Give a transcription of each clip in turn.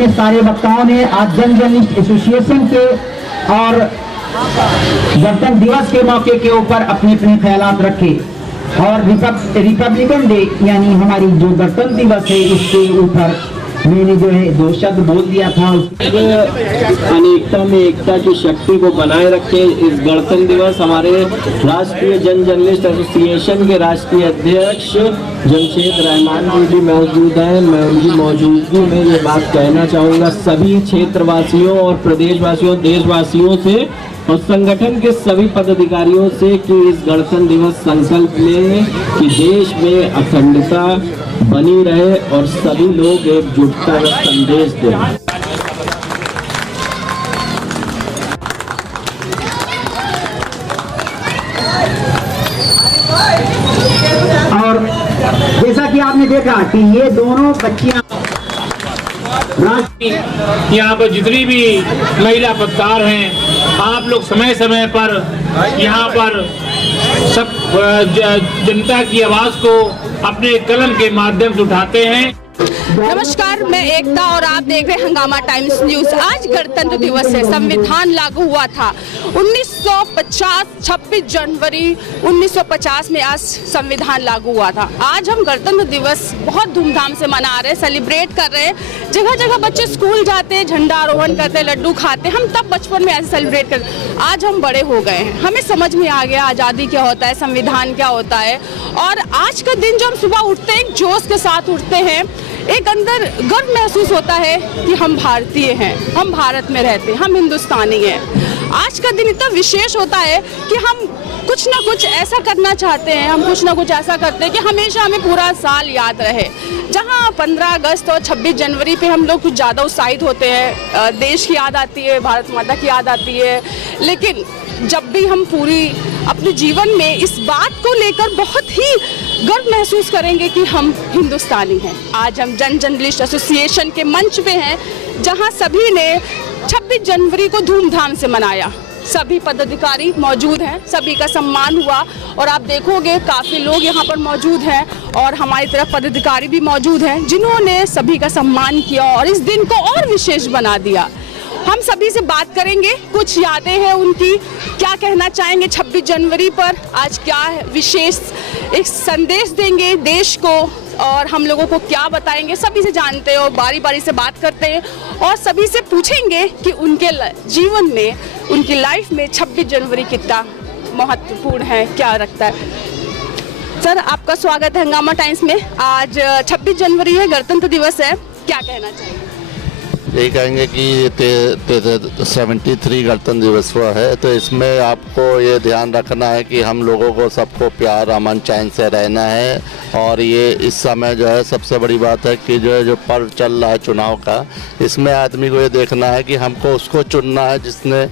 अपने सारे वक्ताओं ने आज जन जर्नलिस्ट एसोसिएशन के और गणतंत्र दिवस के मौके के ऊपर अपने अपने ख्यालात रखे और रिपब्लिकन डे यानी हमारी जो गणतंत्र दिवस है इसके ऊपर मैंने जो है 2 शब्द बोल दिया था। अनेकता में एकता की शक्ति को बनाए रखे। इस गणतंत्र दिवस हमारे राष्ट्रीय जन जर्नलिस्ट एसोसिएशन के राष्ट्रीय अध्यक्ष जमशेद रहमान जी भी मौजूद हैं। मैं उनकी मौजूदगी में ये बात कहना चाहूँगा सभी क्षेत्रवासियों और प्रदेशवासियों, देशवासियों से और संगठन के सभी पदाधिकारियों से कि इस गणतंत्र दिवस संकल्प लें कि देश में अखंडता बनी रहे और सभी लोग एकजुटता का संदेश दें। और जैसा कि आपने देखा कि ये दोनों बच्चियां यहाँ पर जितनी भी महिला पत्रकार हैं, आप लोग समय समय पर यहाँ पर सब जनता की आवाज को अपने कलम के माध्यम से उठाते हैं। नमस्कार, मैं एकता और आप देख रहे हैं हंगामा टाइम्स न्यूज। आज गणतंत्र दिवस है, संविधान लागू हुआ था 1950, 26 जनवरी 1950 में आज संविधान लागू हुआ था। आज हम गणतंत्र दिवस बहुत धूमधाम से मना रहे हैं, सेलिब्रेट कर रहे हैं। जगह जगह बच्चे स्कूल जाते हैं, झंडा आरोहण करते हैं, लड्डू खाते हैं। हम तब बचपन में ऐसे सेलिब्रेट करते। आज हम बड़े हो गए हैं, हमें समझ में आ गया आज़ादी क्या होता है, संविधान क्या होता है। और आज का दिन जो हम सुबह उठते हैं, एक जोश के साथ उठते हैं, एक अंदर गर्व महसूस होता है कि हम भारतीय हैं, हम भारत में रहते हैं, हम हिंदुस्तानी हैं। आज का दिन इतना विशेष होता है कि हम कुछ ना कुछ ऐसा करना चाहते हैं, हम कुछ ना कुछ ऐसा करते हैं कि हमेशा हमें पूरा साल याद रहे। जहां 15 अगस्त और 26 जनवरी पे हम लोग कुछ ज़्यादा उत्साहित होते हैं, देश की याद आती है, भारत माता की याद आती है, लेकिन जब भी हम पूरी अपने जीवन में इस बात को लेकर बहुत ही गर्व महसूस करेंगे कि हम हिंदुस्तानी हैं। आज हम जन जर्नलिस्ट एसोसिएशन के मंच पे हैं, जहां सभी ने 26 जनवरी को धूमधाम से मनाया। सभी पदाधिकारी मौजूद हैं, सभी का सम्मान हुआ और आप देखोगे काफ़ी लोग यहाँ पर मौजूद हैं और हमारी तरफ पदाधिकारी भी मौजूद हैं जिन्होंने सभी का सम्मान किया और इस दिन को और विशेष बना दिया। हम सभी से बात करेंगे, कुछ यादें हैं उनकी, क्या कहना चाहेंगे 26 जनवरी पर, आज क्या विशेष एक संदेश देंगे देश को और हम लोगों को क्या बताएंगे। सभी से जानते हैं और बारी बारी से बात करते हैं और सभी से पूछेंगे कि उनके जीवन में, उनकी लाइफ में 26 जनवरी कितना महत्वपूर्ण है, क्या रखता है। सर, आपका स्वागत है हंगामा टाइम्स में। आज 26 जनवरी है, गणतंत्र दिवस है, क्या कहना चाहिए? यही कहेंगे कि 73 गणतंत्र दिवस हुआ है, तो इसमें आपको ये ध्यान रखना है कि हम लोगों को सबको प्यार, अमन, चैन से रहना है। और ये इस समय जो है सबसे बड़ी बात है कि जो पर्व चल रहा है चुनाव का, इसमें आदमी को ये देखना है कि हमको उसको चुनना है जिसने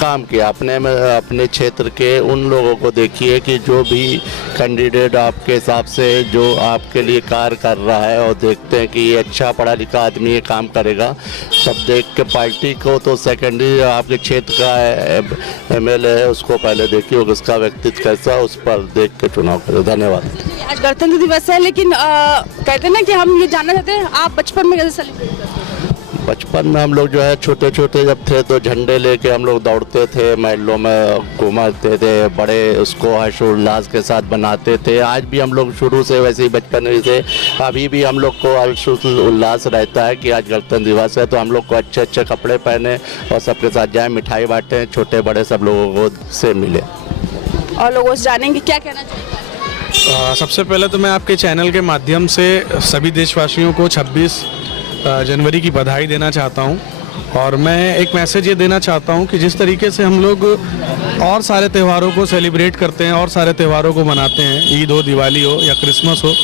काम किया अपने क्षेत्र के। उन लोगों को देखिए कि जो भी कैंडिडेट आपके हिसाब से जो आपके लिए कार्य कर रहा है और देखते हैं कि ये अच्छा पढ़ा लिखा आदमी ये काम करेगा, सब देख के पार्टी को तो सेकेंडरी आपके क्षेत्र का MLA है उसको पहले देखिए और उसका व्यक्तित्व कैसा, उस पर देख के चुनाव करें। धन्यवाद। आज गणतंत्र दिवस है, लेकिन कहते हैं ना कि हम ये जानना चाहते हैं आप बचपन में कैसे सेलिब्रेट करते हैं? बचपन में हम लोग जो है छोटे छोटे जब थे तो झंडे लेके हम लोग दौड़ते थे, महलों में घूमते थे, बड़े उसको हर्षोल्लास के साथ बनाते थे। आज भी हम लोग शुरू से वैसे ही बचपन में से अभी भी हम लोग को हर्षोल्लास रहता है कि आज गणतंत्र दिवस है, तो हम लोग को अच्छे अच्छे कपड़े पहने और सबके साथ जाएँ, मिठाई बांटें, छोटे बड़े सब लोगों को से मिले और लोगों से जानेंगे क्या कहना चाहिए। सबसे पहले तो मैं आपके चैनल के माध्यम से सभी देशवासियों को 26 जनवरी की बधाई देना चाहता हूं और मैं एक मैसेज ये देना चाहता हूं कि जिस तरीके से हम लोग और सारे त्योहारों को सेलिब्रेट करते हैं और सारे त्योहारों को मनाते हैं, ईद हो, दिवाली हो या क्रिसमस हो,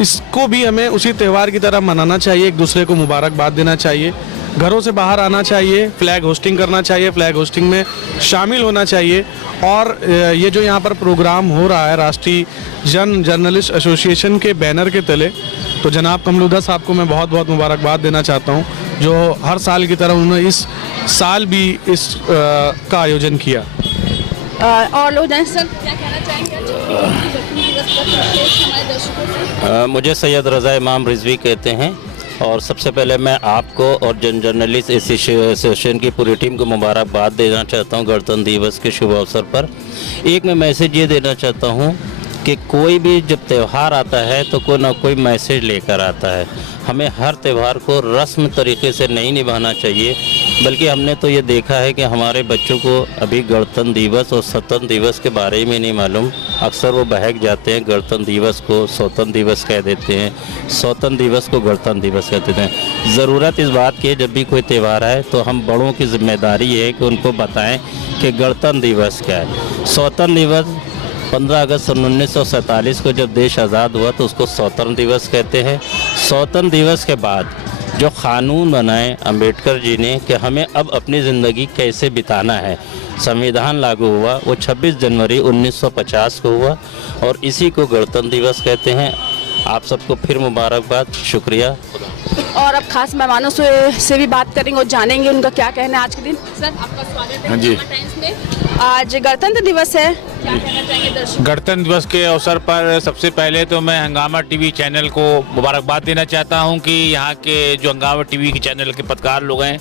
इसको भी हमें उसी त्यौहार की तरह मनाना चाहिए, एक दूसरे को मुबारकबाद देना चाहिए, घरों से बाहर आना चाहिए, फ्लैग होस्टिंग करना चाहिए, फ्लैग होस्टिंग में शामिल होना चाहिए। और ये जो यहाँ पर प्रोग्राम हो रहा है राष्ट्रीय जन जर्नलिस्ट एसोसिएशन के बैनर के तले, तो जनाब कमलुद्दीन साहब को मैं बहुत बहुत मुबारकबाद देना चाहता हूँ जो हर साल की तरह उन्होंने इस साल भी इस का आयोजन किया। और लोग सर क्या कहना चाहेंगे हमारे दर्शकों से? मुझे सैयद रज़ा इमाम रिजवी कहते हैं और सबसे पहले मैं आपको और जर्नलिस्ट एसोसिएशन की पूरी टीम को मुबारकबाद देना चाहता हूँ गणतंत्र दिवस के शुभ अवसर पर। एक मैं मैसेज ये देना चाहता हूँ कि कोई भी जब त्यौहार आता है तो कोई ना कोई मैसेज लेकर आता है। हमें हर त्यौहार को रस्म तरीके से नहीं निभाना चाहिए, बल्कि हमने तो ये देखा है कि हमारे बच्चों को अभी गणतंत्र दिवस और स्वतंत्र दिवस के बारे में नहीं मालूम। अक्सर वो बहक जाते हैं, गणतंत्र दिवस को स्वतंत्र दिवस कह देते हैं, स्वतंत्र दिवस को गणतंत्र दिवस कह देते हैं। ज़रूरत इस बात की है जब भी कोई त्यौहार है तो हम बड़ों की जिम्मेदारी है कि उनको बताएं कि गणतंत्र दिवस क्या है। स्वतंत्र दिवस 15 अगस्त 1947 को जब देश आज़ाद हुआ तो उसको स्वतंत्र दिवस कहते हैं। स्वतंत्र दिवस के बाद जो कानून बनाए अंबेडकर जी ने कि हमें अब अपनी ज़िंदगी कैसे बिताना है, संविधान लागू हुआ, वो 26 जनवरी 1950 को हुआ और इसी को गणतंत्र दिवस कहते हैं। आप सबको फिर मुबारकबाद, शुक्रिया। और अब खास मेहमानों से भी बात करेंगे और जानेंगे उनका क्या कहना है आज के दिन। सर, आपका स्वागत है जी। टाइम्स में। आज गणतंत्र दिवस है, क्या कहना चाहेंगे दर्शकों? गणतंत्र दिवस के अवसर पर सबसे पहले तो मैं हंगामा टीवी चैनल को मुबारकबाद देना चाहता हूं कि यहाँ के जो हंगामा टीवी के चैनल के पत्रकार लोग हैं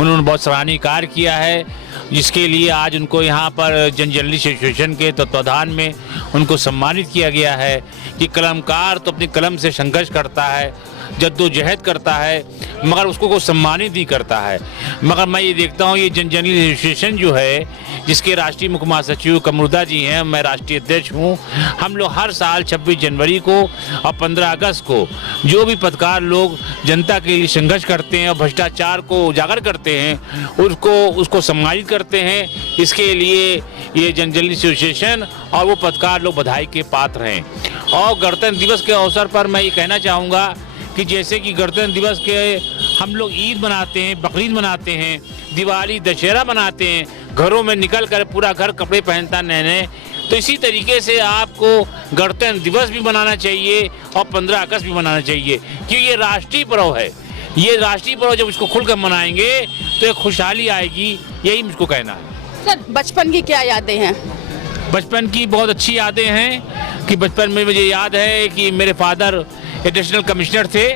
उन्होंने बहुत सराहनीय कार्य किया है, जिसके लिए आज उनको यहाँ पर जर्नलिस्ट एसोसिएशन के तत्वाधान में उनको सम्मानित किया गया है कि कलमकार तो अपनी कलम से संघर्ष करता है, जद्दोजहद करता है, मगर उसको कोई सम्मानित नहीं करता है। मगर मैं ये देखता हूँ ये जर्नलिस्ट एसोसिएशन जो है, जिसके राष्ट्रीय मुख्य महासचिव कमरुद्दा जी हैं, मैं राष्ट्रीय अध्यक्ष हूँ, हम लोग हर साल 26 जनवरी को और 15 अगस्त को जो भी पत्रकार लोग जनता के लिए संघर्ष करते हैं और भ्रष्टाचार को उजागर करते हैं उसको सम्मानित करते हैं। इसके लिए ये जर्नलिस्ट एसोसिएशन और वो पत्रकार लोग बधाई के पात्र हैं। और गणतंत्र दिवस के अवसर पर मैं ये कहना चाहूँगा कि जैसे कि गणतंत्र दिवस के हम लोग ईद मनाते हैं, बकरीद मनाते हैं, दिवाली दशहरा मनाते हैं, घरों में निकल कर पूरा घर कपड़े पहनता नए नए, तो इसी तरीके से आपको गणतंत्र दिवस भी मनाना चाहिए और 15 अगस्त भी मनाना चाहिए, क्योंकि ये राष्ट्रीय पर्व है। ये राष्ट्रीय पर्व जब इसको खुलकर मनाएंगे तो एक खुशहाली आएगी, यही मुझको कहना है। सर, बचपन की क्या यादें हैं? बचपन की बहुत अच्छी यादें हैं कि बचपन में मुझे याद है कि मेरे फादर एडिशनल कमिश्नर थे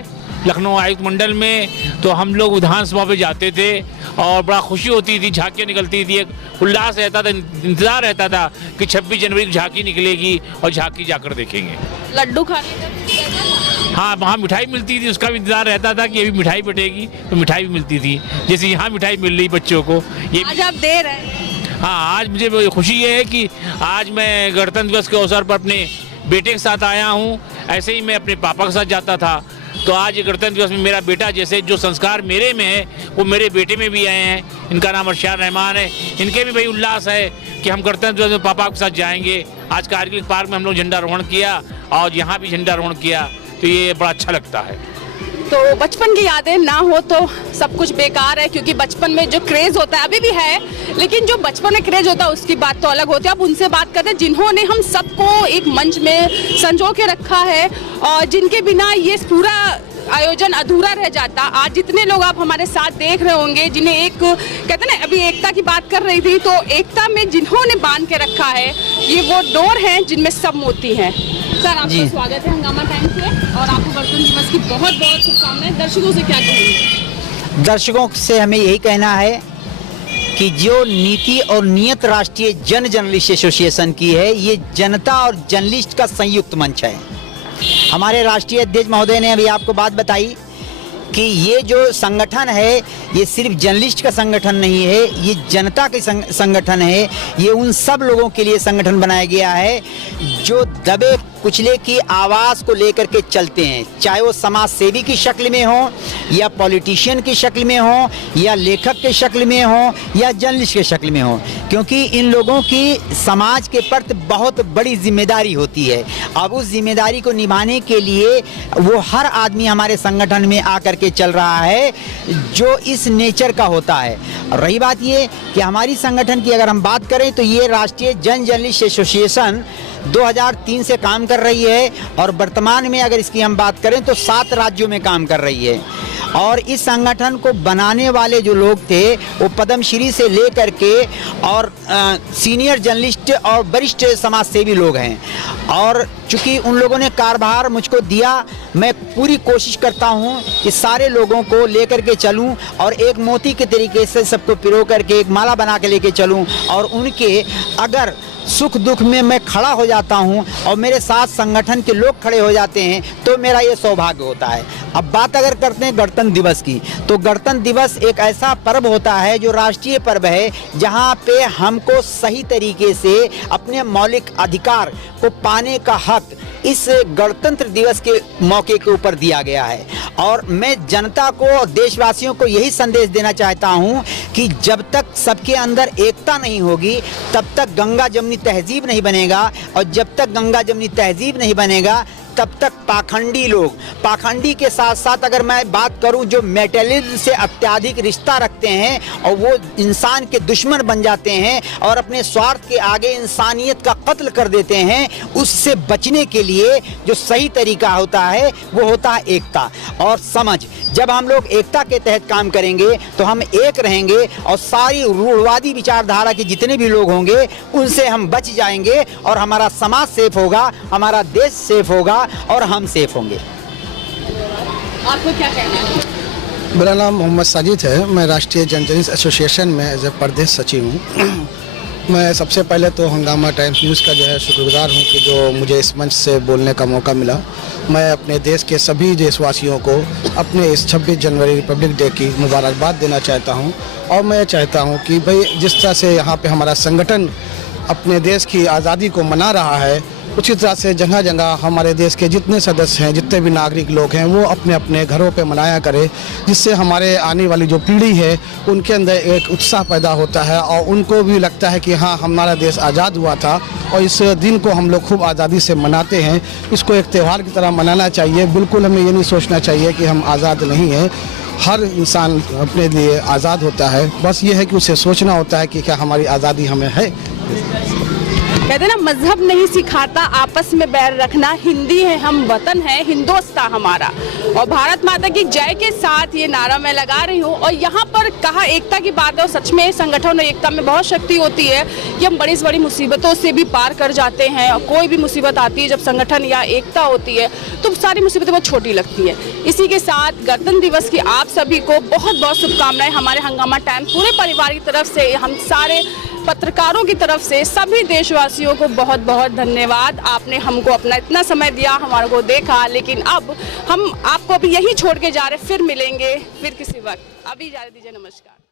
लखनऊ आयुक्त मंडल में, तो हम लोग विधानसभा पे जाते थे और बड़ा खुशी होती थी, झांकियाँ निकलती थी, एक उल्लास रहता था, इंतज़ार रहता था कि 26 जनवरी की झांकी निकलेगी और झांकी जाकर देखेंगे। लड्डू खाने हाँ, वहाँ मिठाई मिलती थी, उसका भी इंतजार रहता था कि अभी मिठाई बटेगी, तो मिठाई भी मिलती थी, जैसे यहाँ मिठाई मिल रही बच्चों को। ये आज आप दे रहे हैं? हाँ, आज मुझे खुशी ये है कि आज मैं गणतंत्र दिवस के अवसर पर अपने बेटे के साथ आया हूँ। ऐसे ही मैं अपने पापा के साथ जाता था, तो आज गणतंत्र दिवस में मेरा बेटा, जैसे जो संस्कार मेरे में है वो मेरे बेटे में भी आए हैं। इनका नाम अर्शाद रहमान है, इनके भी भाई उल्लास है कि हम गणतंत्र दिवस में पापा के साथ जाएंगे। आज कारगिल पार्क में हम लोग झंडारोहण किया और यहाँ भी झंडारोहण किया, तो ये बड़ा अच्छा लगता है। तो बचपन की यादें ना हो तो सब कुछ बेकार है, क्योंकि बचपन में जो क्रेज होता है अभी भी है, लेकिन जो बचपन में क्रेज होता है उसकी बात तो अलग होती है। अब उनसे बात करते हैं जिन्होंने हम सबको एक मंच में संजो के रखा है और जिनके बिना ये पूरा आयोजन अधूरा रह जाता। आज जितने लोग आप हमारे साथ देख रहे होंगे, जिन्हें एक कहते हैं ना, अभी एकता की बात कर रही थी, तो एकता में जिन्होंने बांध के रखा है ये वो डोर हैं जिनमें सब मोती हैं। सर, आपका स्वागत है हंगामा टाइम्स में और आपको गणतंत्र दिवस की बहुत बहुत शुभकामनाएं। दर्शकों से क्या कहेंगे? दर्शकों से हमें यही कहना है कि जो नीति और नियत राष्ट्रीय जर्नलिस्ट एसोसिएशन की है, ये जनता और जर्नलिस्ट का संयुक्त मंच है। हमारे राष्ट्रीय अध्यक्ष महोदय ने अभी आपको बात बताई कि ये जो संगठन है ये सिर्फ जर्नलिस्ट का संगठन नहीं है, ये जनता के संगठन है। ये उन सब लोगों के लिए संगठन बनाया गया है जो दबे कुचले की आवाज़ को लेकर के चलते हैं, चाहे वो समाज सेवी की शक्ल में हो या पॉलिटिशियन की शक्ल में हो या लेखक के शक्ल में हो या जर्नलिस्ट के शक्ल में हो, क्योंकि इन लोगों की समाज के प्रति बहुत बड़ी जिम्मेदारी होती है। अब उस जिम्मेदारी को निभाने के लिए वो हर आदमी हमारे संगठन में आकर के चल रहा है जो इस नेचर का होता है। रही बात ये कि हमारी संगठन की अगर हम बात करें तो ये राष्ट्रीय जर्नलिस्ट एसोसिएशन 2003 से काम कर रही है और वर्तमान में अगर इसकी हम बात करें तो 7 राज्यों में काम कर रही है। और इस संगठन को बनाने वाले जो लोग थे वो पद्मश्री से लेकर के और सीनियर जर्नलिस्ट और वरिष्ठ समाज सेवी लोग हैं। और चूंकि उन लोगों ने कार्यभार मुझको दिया, मैं पूरी कोशिश करता हूं कि सारे लोगों को लेकर के चलूं और एक मोती के तरीके से सबको पिरो करके एक माला बना के लेके चलूं, और उनके अगर सुख दुख में मैं खड़ा हो जाता हूं और मेरे साथ संगठन के लोग खड़े हो जाते हैं तो मेरा ये सौभाग्य होता है। अब बात अगर करते हैं गणतंत्र दिवस की, तो गणतंत्र दिवस एक ऐसा पर्व होता है जो राष्ट्रीय पर्व है, जहां पे हमको सही तरीके से अपने मौलिक अधिकार को पाने का हक इस गणतंत्र दिवस के मौके के ऊपर दिया गया है। और मैं जनता को और देशवासियों को यही संदेश देना चाहता हूं कि जब तक सबके अंदर एकता नहीं होगी तब तक गंगा जमुनी तहजीब नहीं बनेगा, और जब तक गंगा जमुनी तहजीब नहीं बनेगा तब तक पाखंडी लोग, पाखंडी के साथ साथ अगर मैं बात करूं जो मेटेरियलिज्म से अत्यधिक रिश्ता रखते हैं और वो इंसान के दुश्मन बन जाते हैं और अपने स्वार्थ के आगे इंसानियत का कत्ल कर देते हैं, उससे बचने के लिए जो सही तरीका होता है वो होता है एकता और समझ। जब हम लोग एकता के तहत काम करेंगे तो हम एक रहेंगे और सारी रूढ़वादी विचारधारा के जितने भी लोग होंगे उनसे हम बच जाएंगे और हमारा समाज सेफ होगा, हमारा देश सेफ होगा और हम सेफ होंगे। आपको क्या कहना है? मेरा नाम मोहम्मद साजिद है। मैं राष्ट्रीय जन जर्नलिस्ट एसोसिएशन में एज ए प्रदेश सचिव हूँ। मैं सबसे पहले तो हंगामा टाइम्स न्यूज़ का जो है शुक्रगुजार हूँ कि जो मुझे इस मंच से बोलने का मौका मिला। मैं अपने देश के सभी देशवासियों को अपने इस 26 जनवरी रिपब्लिक डे की मुबारकबाद देना चाहता हूँ। और मैं चाहता हूँ कि भाई जिस तरह से यहाँ पे हमारा संगठन अपने देश की आज़ादी को मना रहा है, उसी तरह से जगह जगह हमारे देश के जितने सदस्य हैं, जितने भी नागरिक लोग हैं, वो अपने अपने घरों पे मनाया करें, जिससे हमारे आने वाली जो पीढ़ी है उनके अंदर एक उत्साह पैदा होता है और उनको भी लगता है कि हाँ, हमारा देश आज़ाद हुआ था और इस दिन को हम लोग खूब आज़ादी से मनाते हैं। इसको एक त्यौहार की तरह मनाना चाहिए। बिल्कुल हमें ये नहीं सोचना चाहिए कि हम आज़ाद नहीं हैं। हर इंसान अपने लिए आज़ाद होता है, बस ये है कि उसे सोचना होता है कि क्या हमारी आज़ादी हमें है। कहते ना, मजहब नहीं सिखाता आपस में बैर रखना, हिंदी है हम, वतन है हिंदुस्तान हमारा। और भारत माता की जय के साथ ये नारा मैं लगा रही हूँ। और यहाँ पर कहा एकता की बात है, और सच में संगठन और एकता में बहुत शक्ति होती है कि हम बड़ी से बड़ी मुसीबतों से भी पार कर जाते हैं। और कोई भी मुसीबत आती है जब संगठन या एकता होती है तो सारी मुसीबतें बहुत छोटी लगती है। इसी के साथ गणतंत्र दिवस की आप सभी को बहुत बहुत शुभकामनाएं। हमारे हंगामा टाइम्स पूरे परिवार की तरफ से, हम सारे पत्रकारों की तरफ से सभी देशवासियों को बहुत बहुत धन्यवाद। आपने हमको अपना इतना समय दिया, हमारे को देखा। लेकिन अब हम आपको अभी यही छोड़ के जा रहे, फिर मिलेंगे फिर किसी वक्त। अभी इजाज़त दीजिए, नमस्कार।